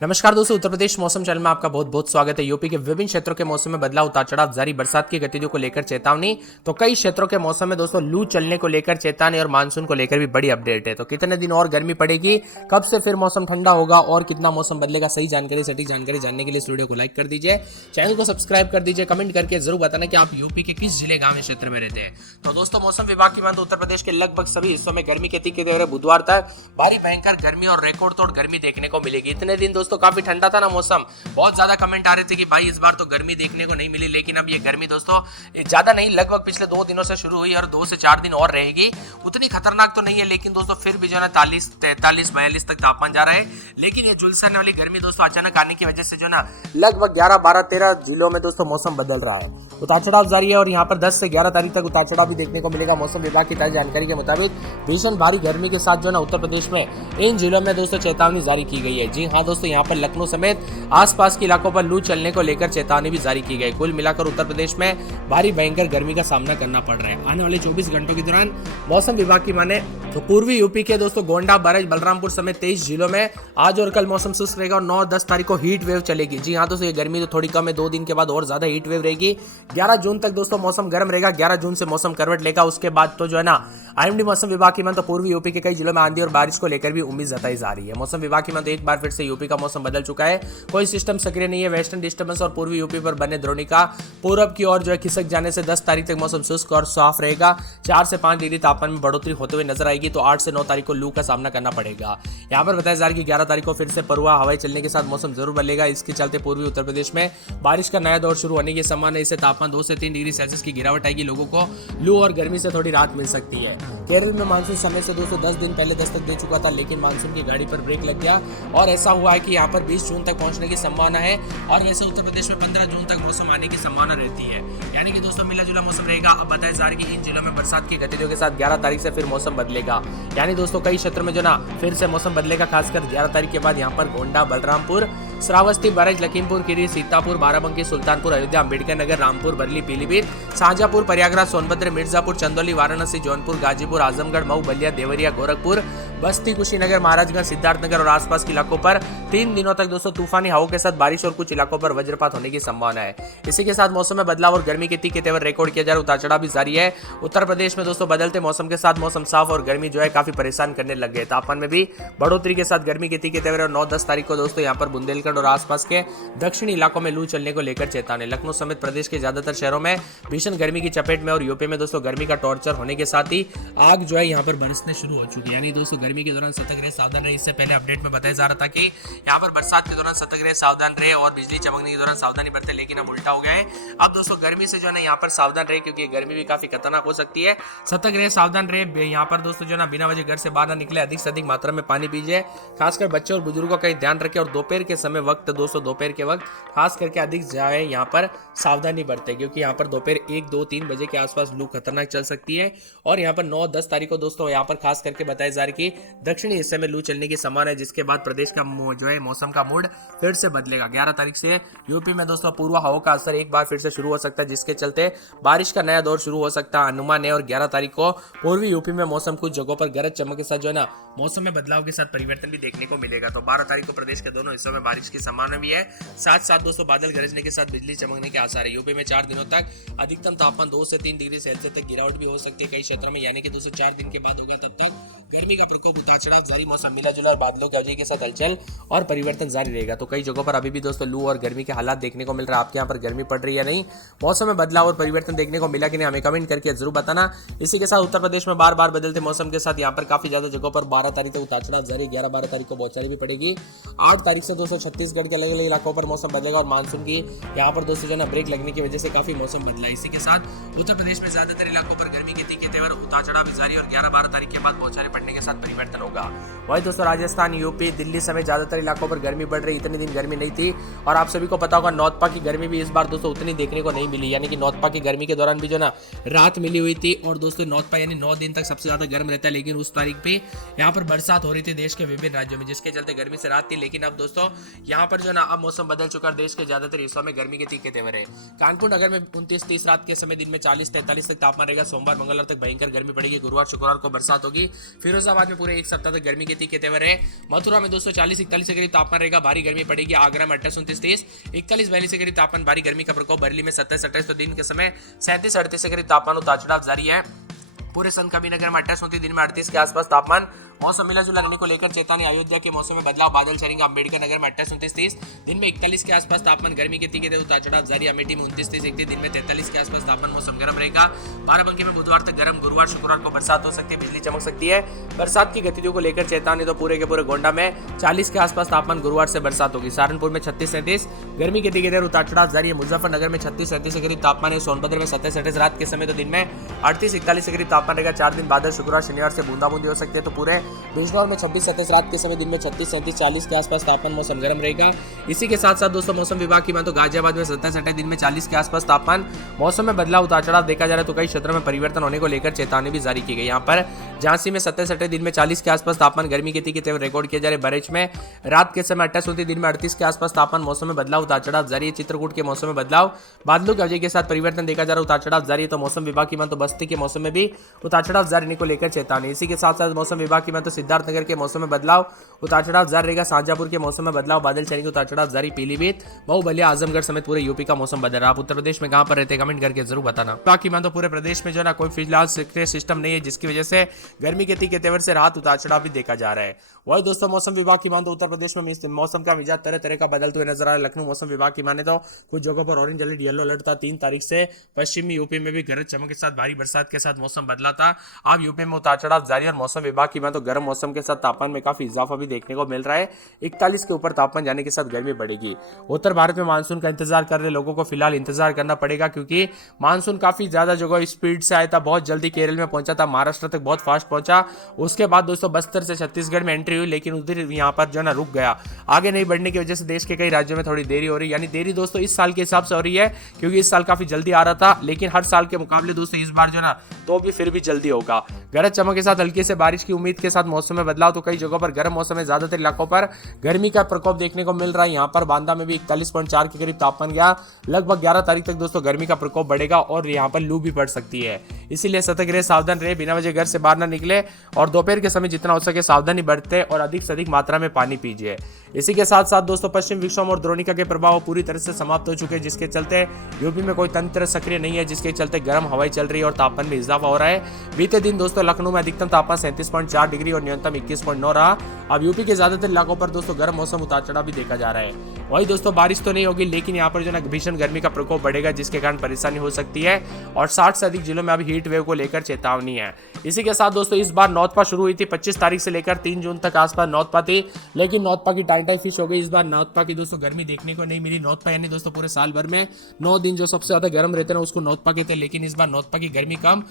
नमस्कार दोस्तों, उत्तर प्रदेश मौसम चैनल में आपका बहुत बहुत स्वागत है। यूपी के विभिन्न क्षेत्रों के मौसम में बदलाव, उतार चढ़ाव जारी, बरसात की गतिविधियों को लेकर चेतावनी। तो कई क्षेत्रों के मौसम में दोस्तों लू चलने को लेकर चेतावनी और मानसून को लेकर भी बड़ी अपडेट है। तो कितने दिन और गर्मी पड़ेगी, कब से फिर मौसम ठंडा होगा और कितना मौसम बदलेगा, सही जानकारी सटीक जानकारी जानने के लिए इस वीडियो को लाइक कर दीजिए, चैनल को सब्सक्राइब कर दीजिए, कमेंट करके जरूर बताना कि आप यूपी के किस जिले गांव क्षेत्र में रहते हैं। तो दोस्तों मौसम विभाग की माने उत्तर प्रदेश के लगभग सभी हिस्सों में गर्मी के तीखे तेवर बुधवार तक भारी भयंकर गर्मी और रिकॉर्ड तोड़ गर्मी देखने को मिलेगी। इतने दिन दोस्तों काफी ठंडा था मौसम, बहुत ज्यादा कमेंट आ रहे थे कि भाई इस बार तो गर्मी देखने को नहीं मिली, लेकिन अब ये गर्मी दोस्तों ज्यादा नहीं, लगभग पिछले 2 दिनों से शुरू हुई और 2 से 4 दिन और रहेगी। उतनी खतरनाक तो नहीं है, लेकिन दोस्तों फिर भी जो है 40, 43, 42 तक तापमान जा रहा है। लेकिन ये झुलसाने वाली गर्मी दोस्तों अचानक आने की वजह से जो ना लगभग 11, 12, 13 जिलों में दोस्तों मौसम बदल रहा है। उतार चढ़ाव जारी है और यहाँ पर 10 से 11 तारीख तक उतार चढ़ाव भी देखने को मिलेगा। मौसम विभाग की ताजा जानकारी के मुताबिक भीषण भारी गर्मी के साथ जो ना उत्तर प्रदेश में इन जिलों में दोस्तों चेतावनी जारी की गई है। जी हाँ दोस्तों, यहाँ पर लखनऊ समेत आसपास के इलाकों पर लू चलने को लेकर चेतावनी भी जारी की गई। कुल मिलाकर उत्तर प्रदेश में भारी भयंकर गर्मी का सामना करना पड़ रहा है। आने वाले 24 घंटों के दौरान मौसम विभाग की माने तो पूर्वी यूपी के दोस्तों गोंडा, बरेली, बलरामपुर समेत 23 जिलों में आज और कल मौसम शुष्क रहेगा और 9-10 तारीख को हीट वेव चलेगी। जी हाँ दोस्तों, ये गर्मी तो थोड़ी कम है, 2 दिन के बाद और ज्यादा हीट वेव रहेगी। 11 जून तक दोस्तों मौसम गर्म रहेगा, 11 जून से मौसम करवट लेगा। उसके बाद तो जो है ना आईएमडी मौसम विभाग की माने तो पूर्वी यूपी के कई जिलों में आंधी और बारिश को लेकर भी उम्मीद जताई जा रही है। मौसम विभाग की माने तो एक बार फिर से यूपी का मौसम बदल चुका है, कोई सिस्टम सक्रिय नहीं है। वेस्टर्न डिस्टर्बेंस और पूर्वी यूपी पर बने द्रोणिका पूरब की ओर जो है खिसक जाने से 10 तारीख तक मौसम शुष्क और साफ रहेगा। 4 से 5 डिग्री तापमान में बढ़ोतरी होते हुए नजर आएगी। तो 8 से 9 तारीख को लू का सामना करना पड़ेगा। यहाँ पर बताया जा रहा है कि 11 तारीख को फिर से परुआ हवाएं चलने के साथ मौसम जरूर बदलेगा। इसके चलते पूर्वी उत्तर प्रदेश में बारिश का नया दौर शुरू होने की संभावना है। इससे तापमान 2 से 3 डिग्री सेल्सियस की गिरावट आएगी। लोगों को लू और गर्मी से थोड़ी राहत मिल सकती है। केरल में मानसून समय से 210 दिन पहले दस्तक दे चुका था, लेकिन मानसून की गाड़ी पर ब्रेक लग गया और ऐसा हुआ है कि यहाँ पर 20 जून तक पहुंचने की संभावना है। और वैसे उत्तर प्रदेश में 15 जून तक मौसम आने की संभावना रहती है, यानी कि दोस्तों मिला जुला मौसम रहेगा। अब बताया जा रहा है कि इन जिलों में बरसात की गतिविधियों के साथ 11 तारीख से फिर मौसम बदलेगा, यानी दोस्तों कई क्षेत्रों में जो ना फिर से मौसम बदलेगा। खासकर 11 तारीख के बाद यहाँ पर गोंडा, बलरामपुर, श्रावस्ती, बरेली, लखीमपुर खीरी, सीतापुर, बाराबंकी, सुल्तानपुर, अयोध्या, अम्बेडकर नगर, रामपुर, बरेली, पीलीभीत, शाहजहांपुर, प्रयागराज, सोनभद्र, मिर्जापुर, चंदौली, वाराणसी, जौनपुर, गाजीपुर, आजमगढ़, मऊ, बलिया, देवरिया, गोरखपुर, बस्ती, कुशीनगर, महाराजगंज, सिद्धार्थनगर और आसपास के इलाकों पर 3 दिनों तक दोस्तों तूफानी हवाओं के साथ बारिश और कुछ इलाकों पर वज्रपात होने की संभावना है। इसी के साथ मौसम में बदलाव और गर्मी के तीखे तेवर रिकॉर्ड किया जा रहा है। उतार चढ़ाव भी जारी है उत्तर प्रदेश में दोस्तों। बदलते मौसम के साथ मौसम साफ और गर्मी जो है काफी परेशान करने लग गए। तापमान में भी बढ़ोतरी के साथ गर्मी के तीखे तेवर और 9-10 तारीख को दोस्तों यहाँ पर बुंदेलखंड और आसपास के दक्षिणी इलाकों में लू चलने को लेकर चेतावनी। लखनऊ समेत प्रदेश के ज्यादातर शहरों में भीषण गर्मी की चपेट में और यूपी में दोस्तों गर्मी का टॉर्चर होने के साथ ही आग जो है यहाँ पर बरसने शुरू हो चुकी है। यानी दोस्तों गर्मी के दौरान सतर्क रहे, सावधान रहे। इससे पहले अपडेट में बताया जा रहा था कि यहाँ पर बरसात के दौरान सतर्क रहे, सावधान रहे और बिजली चमकने के दौरान सावधानी बरते, लेकिन अब उल्टा हो गया है। अब दोस्तों गर्मी से जो है ना यहाँ पर सावधान रहे, क्योंकि गर्मी भी काफी खतरनाक हो सकती है। सतर्क रहे, सावधान रहे। यहाँ पर दोस्तों जो है ना बिना वजह घर से बाहर ना निकले, अधिक से अधिक मात्रा में पानी पीजिए। खासकर बच्चों और बुजुर्गों का ध्यान रखें और दोपहर के समय वक्त दोस्तों दोपहर के वक्त खास करके अधिक जाए यहाँ पर सावधानी बरते, क्योंकि यहाँ पर दोपहर 1, 2, 3 बजे के आसपास लू खतरनाक चल सकती है। और यहाँ पर 9-10 तारीख को दोस्तों यहाँ पर खास करके बताया जा रहा है कि दक्षिणी हिस्से में लू चलने की संभावना है, जिसके बाद प्रदेश का जो है मौसम का मूड फिर से बदलेगा। 11 तारीख से यूपी में दोस्तों पूर्वा हवा का असर एक बार फिर से शुरू हो सकता है, जिसके चलते बारिश का नया दौर शुरू हो सकता है अनुमान है। और 11 तारीख को पूर्वी यूपी में मौसम कुछ जगहों पर गरज चमक के साथ जो है ना मौसम में बदलाव के साथ परिवर्तन भी देखने को मिलेगा। तो 12 तारीख को प्रदेश के दोनों हिस्सों में बारिश की संभावना भी है। साथ साथ दोस्तों बादल गरजने के साथ बिजली चमकने के आसार है। यूपी में 4 दिनों तक अधिकतम तापमान 2 से 3 डिग्री सेल्सियस तक गिरावट भी हो सकती है कई क्षेत्रों में, यानी कि 2 से 4 दिन के बाद होगा। तब तक गर्मी का प्रकोप, उतार चढ़ाव जारी, मौसम मिला जुला और बादलों की अवधि के साथ हलचल और परिवर्तन जारी रहेगा। तो कई जगहों पर अभी भी दोस्तों लू और गर्मी के हालात देखने को मिल रहा है। आपके यहाँ पर गर्मी पड़ रही है नहीं, मौसम में बदलाव और परिवर्तन देखने को मिला कि नहीं, हमें कमेंट करके जरूर बताना। इसी के साथ उत्तर प्रदेश में बार बार बदलते मौसम के साथ यहाँ पर काफी ज्यादा जगहों पर 12 तारीख तक उतार चढ़ाव जारी, 11-12 तारीख को बौछारें भी पड़ेगी। 8 तारीख से दोस्तों छत्तीसगढ़ के अलग अलग इलाकों पर मौसम बदलेगा और मानसून की यहाँ पर दोस्तों जो ना ब्रेक लगने की वजह से काफी मौसम बदला। इसी के साथ उत्तर प्रदेश में ज्यादातर इलाकों पर गर्मी के तीखे तेवर, उतार चढ़ाव जारी और 11-12 तारीख के बाद बौछारें पड़ने के साथ परिवर्तन होगा। वही दोस्तों राजस्थान, यूपी, दिल्ली समेत ज्यादातर इलाकों पर गर्मी बढ़ रही। इतने दिन गर्मी नहीं थी और आप सभी को पता होगा नौतपा की गर्मी भी इस बार दोस्तों उतनी देखने को नहीं मिली, यानी कि नौतपा की गर्मी के दौरान भी जो ना रात मिली हुई थी। और दोस्तों नौतपा यानी 9 दिन तक सबसे ज्यादा गर्म रहता है, लेकिन उस तारीख पे यहाँ पर बरसात हो रही थी देश के विभिन्न राज्यों में, जिसके चलते गर्मी से राहत थी। लेकिन अब दोस्तों यहाँ पर जो ना अब मौसम बदल चुका है। देश के ज्यादातर हिस्सों में गर्मी के तीखे तेवर है। कानपुर नगर में 29-30 रात के समय दिन में 40-43 तक तापमान रहेगा। सोमवार मंगलवार तक भयंकर गर्मी पड़ेगी। गुरुवार शुक्रवार को बरसात होगी। फिरोजाबाद में पूरे एक सप्ताह तक गर्मी के तीखे तेवर है। मथुरा में दोस्तों 40-41 के करीब तापमान रहेगा, भारी गर्मी पड़ेगी। आगरा में 28-29, 41-42 के करीब तापमान, भारी गर्मी का प्रकोप। बरेली में 27-28, तो दिन के समय 37-38 के करीब तापमान उतार चढ़ाव जारी है। पूरे संत कबीरनगर में 28, दिन में 38 के आसपास तापमान। मौसम मिला जुला रहने को लेकर चेतावनी। अयोध्या के मौसम में बदलाव, बादल छाएंगे। अम्बेडकर नगर में 28-29, दिन में 41 के आसपास तापमान, गर्मी के तीखे उतार चढ़ाव जारी। अमेठी में 29-31, दिन में 43 के आसपास तापमान, मौसम गर्म रहेगा। बाराबंकी में बुधवार तक गर्म, गुरुवार शुक्रवार को बरसात हो सकती है, बिजली चमक सकती है। बरसात की गतिविधियों को लेकर चेतावनी। तो पूरे के पूरे गोंडा में 40 के आसपास तापमान, गुरुवार से बरसात होगी। सहारनपुर में 36-37, गर्मी के तीखे उतार चढ़ाव जारी है। मुजफ्फरनगर में 36-37 के करीब तापमान है। सोनभद्र में 27-28, रात के समय तो दिन में 38-41 के करीब तापमान रहेगा। 4 दिन बादल, शुक्रवार शनिवार से बूंदाबूंदी हो सकती है। तो पूरे बिजनौर में 26-27, रात के समय दिन में 36-37, 40 के आसपास तापमान, मौसम गर्म रहेगा। इसी के साथ साथ दोस्तों मौसम विभाग की माने तो गाजियाबाद में 27-28, दिन में 40 के आसपास तापमान, मौसम में बदलाव उतार चढ़ाव देखा जा रहा है। तो कई क्षेत्रों में परिवर्तन होने को लेकर चेतावनी भी जारी की गई। यहाँ पर झांसी में 27-28, दिन में 40 के आसपास तापमान, गर्मी के तीखे तेवर रिकॉर्ड किए जा रहे। बरेच में रात के समय 28, दिन में 38 के आसपास तापमान, मौसम में बदलाव उतार चढ़ाव जारी है। चित्रकूट के मौसम में बदलाव, बादलों की वजह के साथ परिवर्तन देखा जा रहा है, उतार चढ़ाव जारी है। तो मौसम विभाग की माने तो बस्ती के मौसम में भी उतार चढ़ाव जारी रहने को लेकर चेतावनी। इसी के साथ साथ मौसम विभाग की माने तो सिद्धार्थनगर के मौसम में बदलाव, उतार चढ़ाव जारी रहेगा। शाहजहांपुर के मौसम में बदलाव, बादल छाएंगे, उतार चढ़ाव जारी। पीलीभीत, बाहुबलिया, आजमगढ़ समेत पूरे यूपी का मौसम बदल रहा है। आप उत्तर प्रदेश में कहां पर रहते हैं कमेंट करके जरूर बताना। बाकी मान तो पूरे प्रदेश में जो ना कोई फिलहाल सक्रिय सिस्टम नहीं है, जिसकी वजह से गर्मी के तीखे तेवर से राहत, उतार चढ़ाव भी देखा जा रहा है। वही दोस्तों मौसम विभाग की माने तो उत्तर प्रदेश में मौसम का मिजाज तरह तरह का बदलते हुए नजर आ रहा है। लखनऊ मौसम विभाग की माने तो कुछ जगहों पर ऑरेंज अलर्ट, येलो अलर्ट था। 3 तारीख से पश्चिमी यूपी में भी गरज चमक के साथ भारी बरसात के साथ मौसम बदला था। अब यूपी में उतार चढ़ाव जारी। और मौसम विभाग की माने तो गर्म मौसम के साथ तापमान में काफी इजाफा भी देखने को मिल रहा है। 41 के ऊपर तापमान जाने के साथ गर्मी बढ़ेगी। उत्तर भारत में मानसून का इंतजार कर रहे लोगों को फिलहाल इंतजार करना पड़ेगा, क्योंकि मानसून काफी ज्यादा जगह स्पीड से आया था। बहुत जल्दी केरल में पहुंचा था, महाराष्ट्र तक बहुत फास्ट पहुंचा। उसके बाद दोस्तों बस्तर से छत्तीसगढ़ में एंट्री हुई, लेकिन उधर यहाँ पर जो ना रुक गया। आगे नहीं बढ़ने की वजह से देश के कई राज्यों में थोड़ी देरी हो रही है। यानी देरी दोस्तों इस साल के हिसाब से हो रही है, क्योंकि इस साल काफी जल्दी आ रहा था, लेकिन हर साल के मुकाबले दोस्तों इस बार जो ना तो भी फिर भी जल्दी होगा। गरज चमक के साथ हल्की से बारिश की उम्मीद के साथ मौसम में बदलाव। तो कई जगहों पर गर्म मौसम है, ज्यादातर इलाकों पर गर्मी का प्रकोप देखने को मिल रहा है। यहाँ पर बांदा में भी 41.4 के करीब तापमान गया। लगभग 11 तारीख तक दोस्तों गर्मी का प्रकोप बढ़ेगा और यहाँ पर लू भी पड़ सकती है। इसीलिए सतर्क रहे, सावधान रहे, बिना वजह घर से बाहर न निकले और दोपहर के समय जितना हो सके सावधानी बरते और अधिक से अधिक मात्रा में पानी पीजिए। इसी के साथ साथ दोस्तों पश्चिम विक्षोभ और द्रोणिका के प्रभाव पूरी तरह से समाप्त हो चुके हैं, जिसके चलते यूपी में कोई तंत्र सक्रिय नहीं है, जिसके चलते गर्म हवाएं चल रही है और तापमान में इजाफा हो रहा है। बीते दिन दोस्तों लखनऊ में अधिकतम तापमान 37.4 डिग्री और न्यूनतम 21.9 रहा। अब यूपी के ज्यादातर इलाकों पर दोस्तों गर्म मौसम उतार चढ़ाव भी देखा जा रहा है। वही दोस्तों बारिश तो नहीं होगी, लेकिन यहाँ पर जो ना भीषण गर्मी का प्रकोप बढ़ेगा, जिसके कारण परेशानी हो सकती है और 60 से अधिक जिलों में अभी हीट वेव को लेकर चेतावनी है। इसी के साथ दोस्तों इस बार नौतपा शुरू हुई थी 25 तारीख से लेकर 3 जून तक आसपास नौतपा थी, लेकिन नौतपा की टाई फिश हो गई। इस बार नौतपा की दोस्तों गर्मी देखने को नहीं मिली। नौतपा यानी दोस्तों पूरे साल भर में 9 दिन जो सबसे ज्यादा गर्म रहते हैं उसको नौतपा कहते हैं, लेकिन इस बार नौतपा की गर्मी कम